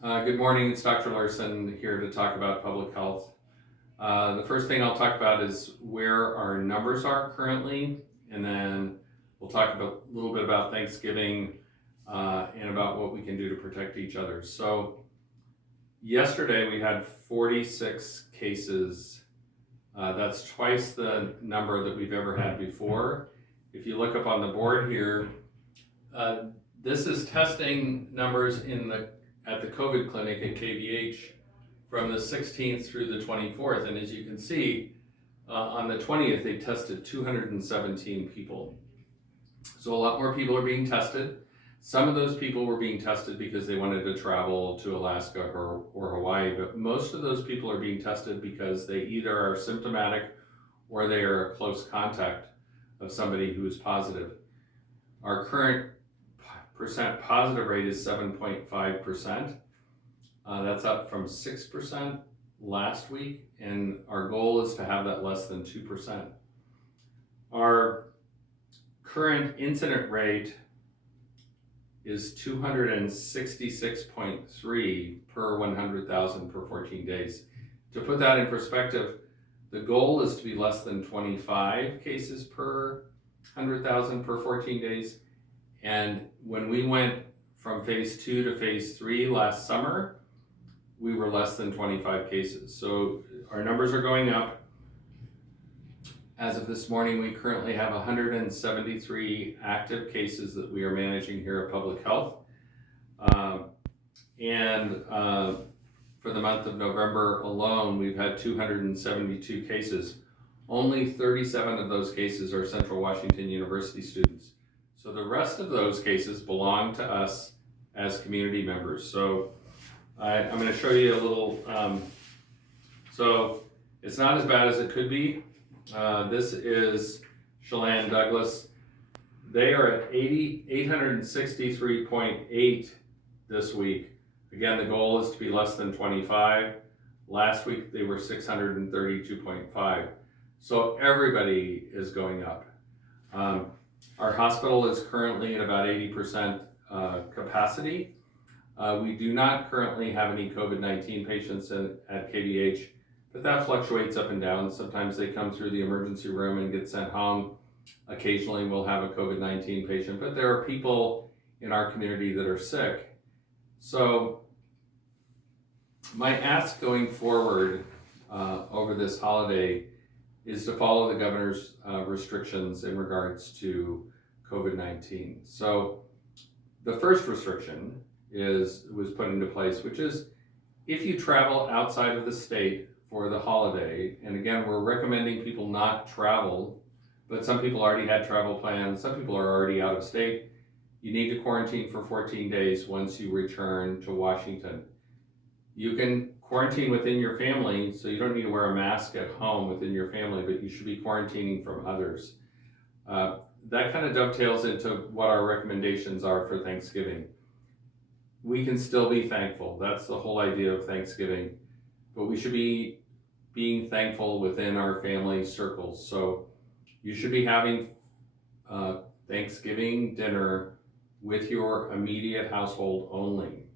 Good morning, it's Dr. Larson here to talk about public health. The first thing I'll talk about is where our numbers are currently, and then we'll talk about a little bit about Thanksgiving and about what we can do to protect each other. So, yesterday we had 46 cases. That's twice the number that we've ever had before. If you look up on the board here, uh, this is testing numbers at the COVID clinic at KVH from the 16th through the 24th. And as you can see, on the 20th, they tested 217 people. So a lot more people are being tested. Some of those people were being tested because they wanted to travel to Alaska or Hawaii, but most of those people are being tested because they either are symptomatic or they are a close contact of somebody who is positive. Our current percent positive rate is 7.5%. That's up from 6% last week, and our goal is to have that less than 2%. Our current incident rate is 266.3 per 100,000 per 14 days. To put that in perspective, the goal is to be less than 25 cases per 100,000 per 14 days. And when we went from phase 2 to phase 3 last summer, we were less than 25 cases. So our numbers are going up. As of this morning, we currently have 173 active cases that we are managing here at Public Health. For the month of November alone, we've had 272 cases. Only 37 of those cases are Central Washington University students. So the rest of those cases belong to us as community members. So I'm going to show you a little, so it's not as bad as it could be. This is Chelan Douglas. They are at 863.8 this week. Again, the goal is to be less than 25. Last week they were 632.5. So everybody is going up. Our hospital is currently at about 80% capacity. We do not currently have any COVID-19 patients at KVH, but that fluctuates up and down. Sometimes they come through the emergency room and get sent home. Occasionally we'll have a COVID-19 patient, but there are people in our community that are sick. So my ask going forward over this holiday is to follow the governor's restrictions in regards to COVID-19. So the first restriction was put into place, which is if you travel outside of the state for the holiday, and again, we're recommending people not travel, but some people already had travel plans, some people are already out of state, you need to quarantine for 14 days once you return to Washington. You can quarantine within your family, so you don't need to wear a mask at home within your family, but you should be quarantining from others. That kind of dovetails into what our recommendations are for Thanksgiving. We can still be thankful. That's the whole idea of Thanksgiving. But we should be being thankful within our family circles. So you should be having Thanksgiving dinner with your immediate household only.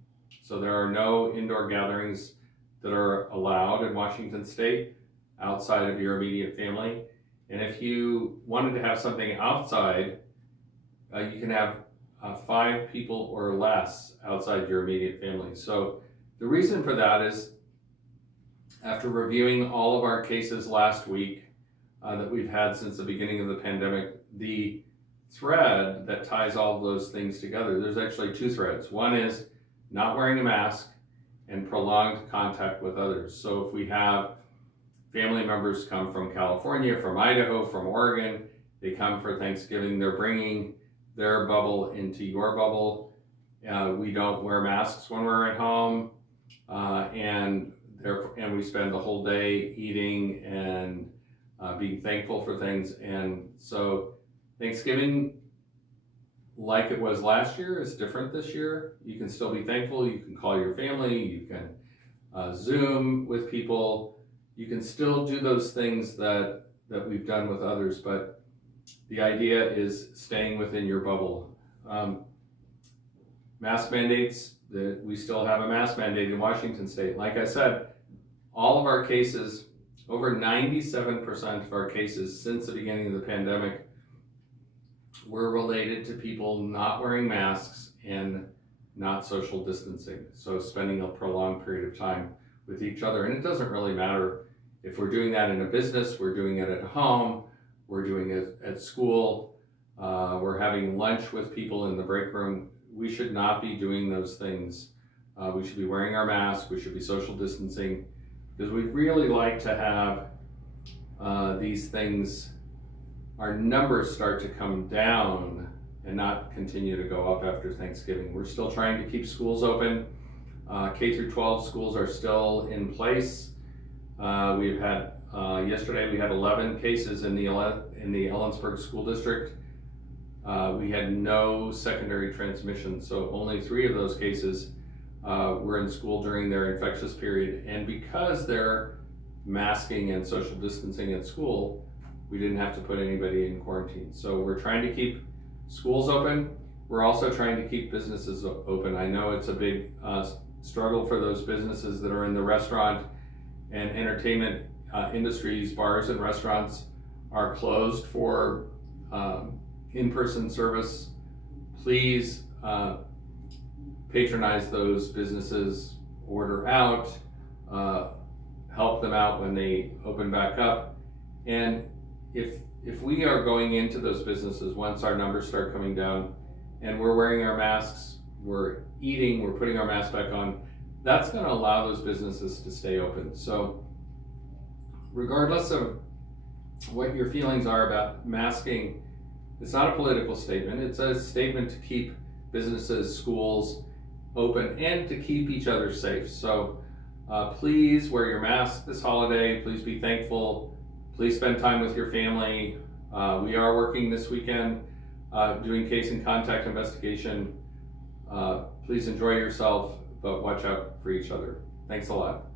So there are no indoor gatherings that are allowed in Washington State outside of your immediate family. And if you wanted to have something outside, you can have 5 people or less outside your immediate family. So the reason for that is after reviewing all of our cases last week that we've had since the beginning of the pandemic, the thread that ties all of those things together, there's actually 2 threads. One is not wearing a mask and prolonged contact with others. So if we have family members come from California, from Idaho, from Oregon, they come for Thanksgiving, they're bringing their bubble into your bubble. We don't wear masks when we're at home, and we spend the whole day eating and being thankful for things. And so Thanksgiving, like it was last year, is different this year. You can still be thankful. You can call your family. You can Zoom with people. You can still do those things that we've done with others, but the idea is staying within your bubble. Mask mandates that we still have a mask mandate in Washington State. Like I said, all of our cases, over 97% of our cases since the beginning of the pandemic were related to people not wearing masks and not social distancing. So spending a prolonged period of time with each other. And it doesn't really matter if we're doing that in a business, we're doing it at home, we're doing it at school, we're having lunch with people in the break room. We should not be doing those things. We should be wearing our masks, we should be social distancing, because we'd really like to have these things, our numbers start to come down and not continue to go up after Thanksgiving. We're still trying to keep schools open. K through 12 schools are still in place. We've had, yesterday we had 11 cases in the Ellensburg School District. We had no secondary transmission, so only 3 of those cases were in school during their infectious period. And because they're masking and social distancing at school, we didn't have to put anybody in quarantine. So we're trying to keep schools open. We're also trying to keep businesses open. I know it's a big struggle for those businesses that are in the restaurant and entertainment industries. Bars and restaurants are closed for in-person service. Please patronize those businesses, order out, help them out when they open back up. And if we are going into those businesses, once our numbers start coming down and we're wearing our masks, we're eating, we're putting our masks back on, that's going to allow those businesses to stay open. So regardless of what your feelings are about masking, it's not a political statement. It's a statement to keep businesses, schools open and to keep each other safe. So please wear your mask this holiday. Please be thankful. Please spend time with your family. We are working this weekend doing case and contact investigation. Please enjoy yourself, but watch out for each other. Thanks a lot.